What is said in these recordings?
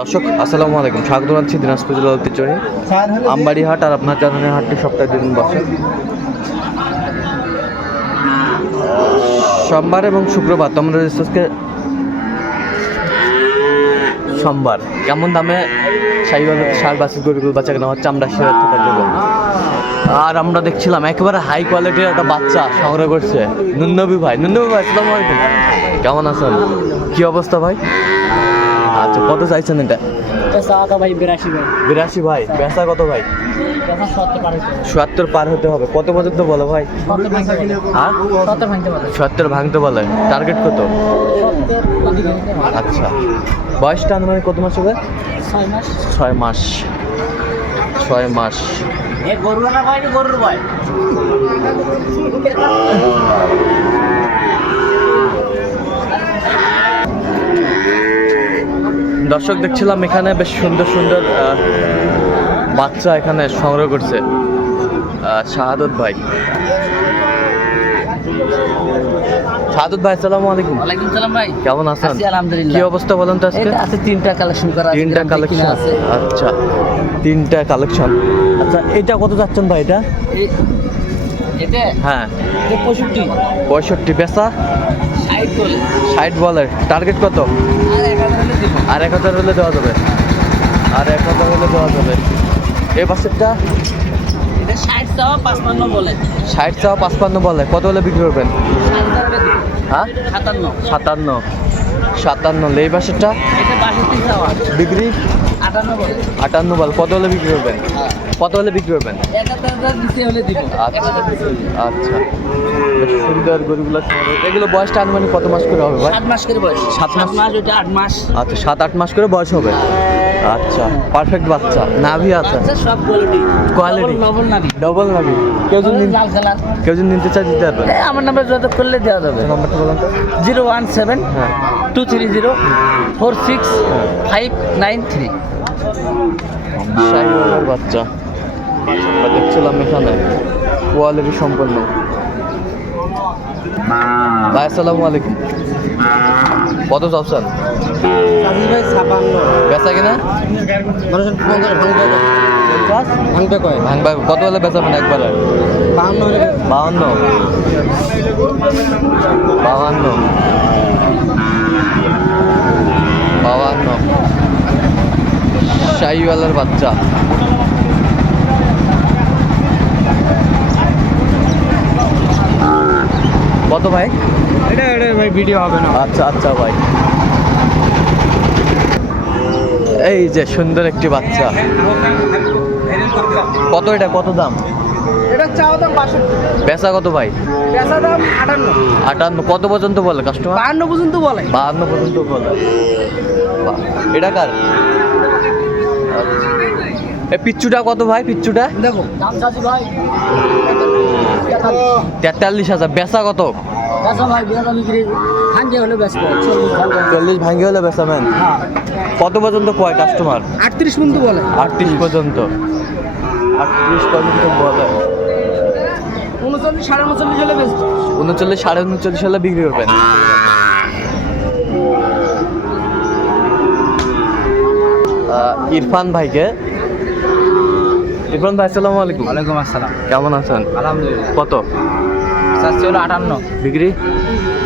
দর্শক আসসালামু আলাইকুম। স্বাগত জানাচ্ছি দিনাজপুর জেলা ঐতিহ্যবাহী আমবাড়ি হাট আর আপনার জানানের হাটটি সপ্তাহে দিন বসে। সোমবার এবং শুক্রবার তোমরা রিসোর্সকে সোমবার কেমন দামে সাইবার সার বাসি গরুগুলো বাচ্চা কেনা হচ্ছে আমরা সেরা আর আমরা দেখছিলাম একেবারে হাই কোয়ালিটির একটা বাচ্চা সংগ্রহ করছে। নুন্নবী ভাই নুন্নবী ভাই আসসালামু আলাইকুম। কেমন আছেন? কি অবস্থা ভাই? আচ্ছা কত চাইছেন এটা? ভাই বিরাশি ভাই। বিরাশি ভাই পেঁচা কত ভাই? সত্তর পার হতে হবে। কত পর্যন্ত বলো ভাই? সত্তর ভাঙতে পারে হ্যাঁ? সত্তর ভাঙতে বলে। টার্গেট কত। আচ্ছা। বয়সটা আনুমানিক কত মাস হবে? ছয় মাস। ছয় মাস। গরুর না ভাই গরুর দর্শক দেখছিলাম এখানে বেশ সুন্দর সুন্দর বাচ্চা এখানে সংগ্রহ করছে শাহাদত ভাই। শাহাদত ভাই আসসালামু আলাইকুম। ওয়ালাইকুম সালাম ভাই। কেমন আছেন? আছি আলহামদুলিল্লাহ। কি অবস্থা বলেন তো আজকে? আছে তিনটা কালেকশন করা আছে তিনটা কালেকশন আছে। আচ্ছা তিনটা কালেকশন আচ্ছা এটা কত যাচ্ছেন ভাই এটা? এটা? হ্যাঁ। এটা পঁয়ষট্টি। পঁয়ষট্টি পেশা ষাট বলে। ষাট বলের টার্গেট কত? আর আর এক হাজার হলে দেওয়া যাবে। আর এক হাজার হলে দেওয়া যাবে। এই বাসেরটা? ষাট চাওয়া পাঁচপান্ন বলে। কত হলে বিক্রি করবেন? হ্যাঁ? সাতান্ন। সাতান্ন। সাতান্ন। এই বাসেরটা? বিক্রি? আটান্ন বল। কত হলে বিক্রি করবেন? হ্যাঁ কত হলে বিক্রি করবেন? আচ্ছা। আচ্ছা। সুন্দর গরুগুলো এগুলো বয়সটা আনুমানিক কত মাস করে হবে ভাই? সাত মাস করে বয়স। সাত সাত মাস? মাস ওইটা আট মাস। আচ্ছা সাত আট মাস করে বয়স হবে? আচ্ছা পারফেক্ট বাচ্চা নাভি আছে। সব কোয়ালিটি ডবল নাভি। কেউ যদি নিন- লাল কালার কেউ যদি নিতে চায় দিতে পারবেন আমার নাম্বার যত করলে দেওয়া যাবে। নাম্বারটা বলুন তো। জিরো ওয়ান সেভেন হ্যাঁ। Two three zero four six five nine three. শাহিওয়ালার বাচ্চা। আমরা দেখছিলাম এখানে। কোয়ালিটি সম্পন্ন। ভাই, আসসালামু আলাইকুম। কত চাচ্ছেন? ভাই বেচা কিনা? ভাঙবে কয়? ভাঙবা কত হলে বেচাবেন একবারে? বাহান্ন বাহান্ন। বাহান্ন। বাহান্ন। শাহিওয়ালার বাচ্চা। কত ভাই? এটা এটা ভাই ভিডিও হবে না। আচ্ছা আচ্ছা ভাই। এই যে সুন্দর একটি বাচ্চা। কত এটা? কত দাম? এটা চাও দাম বাষট্টি। বেচা কত ভাই? দাম আটান্ন। আটান্ন। কত পর্যন্ত বলে কাস্টমার বাহান্ন পর্যন্ত বলে। বাহান্ন পর্যন্ত বলে। এটা কার? এ পিচ্চুটা কত ভাই পিচ্চুটা? দেখো ভাই। তেতাল্লিশ হাজার বেচা কত? বেচা চল্লিশ ভাঙ্গি হলে বেচাবেন হ্যাঁ। কত পর্যন্ত কয় কাস্টমার আটত্রিশ পর্যন্ত বলে। আটত্রিশ পর্যন্ত। আটত্রিশ পর্যন্ত বলে। উনচল্লিশ সাড়ে উনচল্লিশ হলে উনচল্লিশ সাড়ে উনচল্লিশ হলে বিক্রি করবেন। ইরফান ভাইকে। ইরফান ভাই আসসালামু আলাইকুম। ওয়ালাইকুম আসসালাম। কেমন আছেন? আলহামদুলিল্লাহ। কত? চাচ্ছি হলো আটান্ন। বিক্রি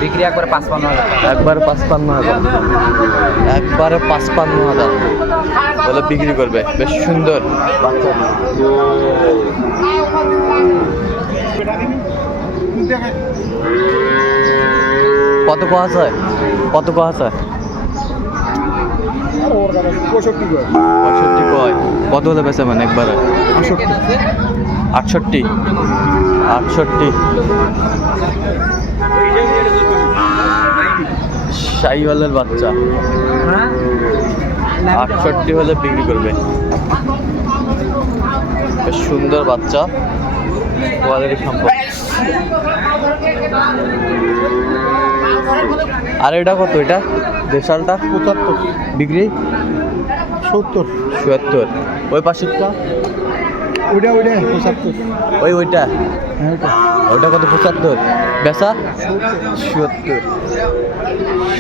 বিক্রি একবারে পাঁচপান্ন হাজার। একবারে পাঁচপান্ন হাজার। একবারে পাঁচপান্ন হাজার। বলে বিক্রি করবে। বেশ সুন্দর। বাচ্চা কত কোয়া আছে? কত কোয়া আছে? পঁয়ষট্টি কয়? কত হলে বেচে মানে একবারে? আটষট্টি। আটষট্টি? শাহিওয়ালের বাচ্চা। আটষট্টি হলে বিক্রি করবে। বেশ সুন্দর বাচ্চা। কোয়ালিটি সম্পর্ক আর এটা কত এটা? দেশালটা? পঁচাত্তর। বিক্রি সত্তর। চুয়াত্তর ওই পাশেরটা? ওইটা ওইটা পঁচাত্তর। ওই ওইটা? হ্যাঁ ওইটা। কত? পঁচাত্তর। বেচা? চুয়াত্তর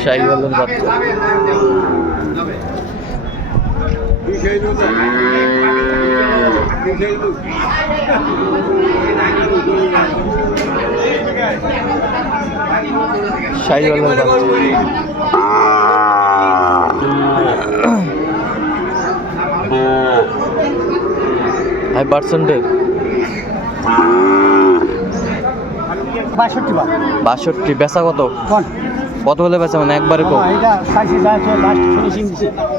শাহিওয়ালের বাচ্চা শাহিওয়ালের বাচ্চা। পার্সেন্টের বাষট্টি বাষট্টি বেচা কত? কত হলে বেচা মানে? একবারে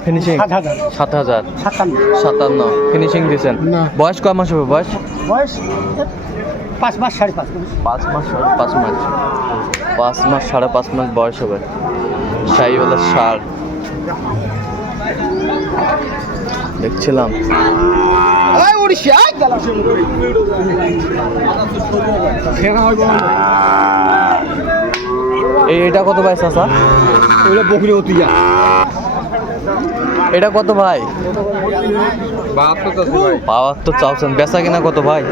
ফিনিশিং সাত হাজার। সাতান্ন। সাতান্ন। ফিনিশিং দিয়েছেন বয়স কয় মাস হবে বয়স? বয়স পাঁচ মাস সাড়ে পাঁচ মাস। পাঁচ মাস সাড়ে পাঁচ মাস। পাঁচ মাস সাড়ে পাঁচ মাস বয়স হবে। শাহিওয়ালের সার দেখছিলাম। এই এটা কত ভাই চাচা? ওইটা বকরি অতি এটা কত ভাই। বাহাত্তর চাওছেন। বেচা কিনা কত ভাই?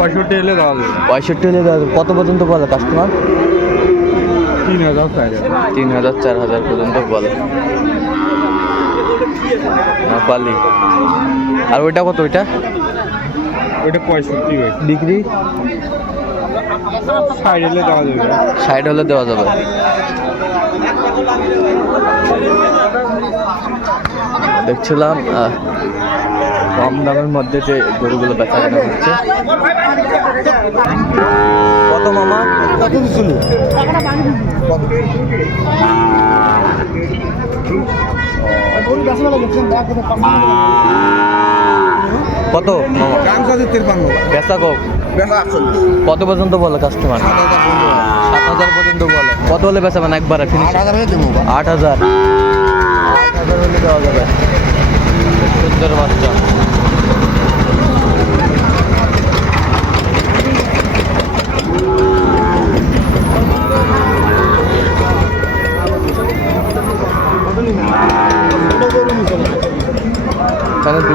পঁয়ষট্টি এলে দেওয়া যাবে। পঁয়ষট্টি হলে দেওয়া যাবে। কত পর্যন্ত বলে কাস্টমার তিন হাজার চাই তিন হাজার চার হাজার পর্যন্ত বলে। পালি আর ওইটা কত ওইটা? ওইটা পঁয়ষট্টি ডিগ্রি ষাট এলে দেওয়া যাবে। ষাট হলে দেওয়া যাবে। দেখছিলাম কম দামের মধ্যে যে গরুগুলো বেচা কেনা হচ্ছে। কত মামা? কত দিছিল কত কত পর্যন্ত বলে কাস্টমার সাত হাজার পর্যন্ত বলে। কত হলে বেচা মানে একবারে ফিনিশ আট হাজার। আট হাজার হলে দেওয়া যাবে। সুন্দর বাচ্চা।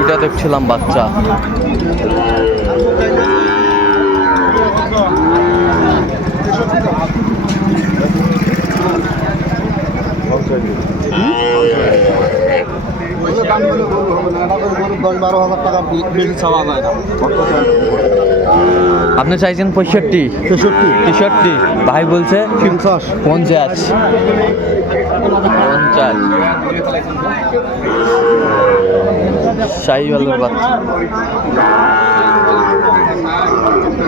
দুইটা দেখছিলাম বাচ্চা। আপনি চাইছেন পঁয়ষট্টি? তেষট্টি তেষট্টি ভাই বলছে পঞ্চাশ। পঞ্চাশ। পঞ্চাশ। শাহিওয়ালের বাচ্চা।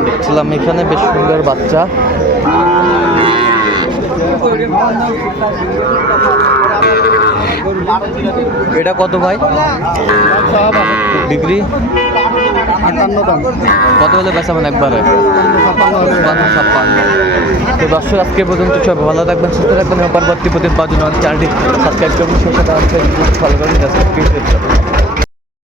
দেখছিলাম এখানে বেশ সুন্দর বাচ্চা। এটা কত ভাই? ডিগ্রি? কত হলে বেচাবেন একবারে? ছাপ্পান্ন। তো দর্শক, আজকে পর্যন্ত সব ভালো থাকবেন, সুস্থ থাকবেন পরবর্তী জন্য আমাদের চ্যানেলটি সাবস্ক্রাইব করবেন। সাথে ফলো করবেন।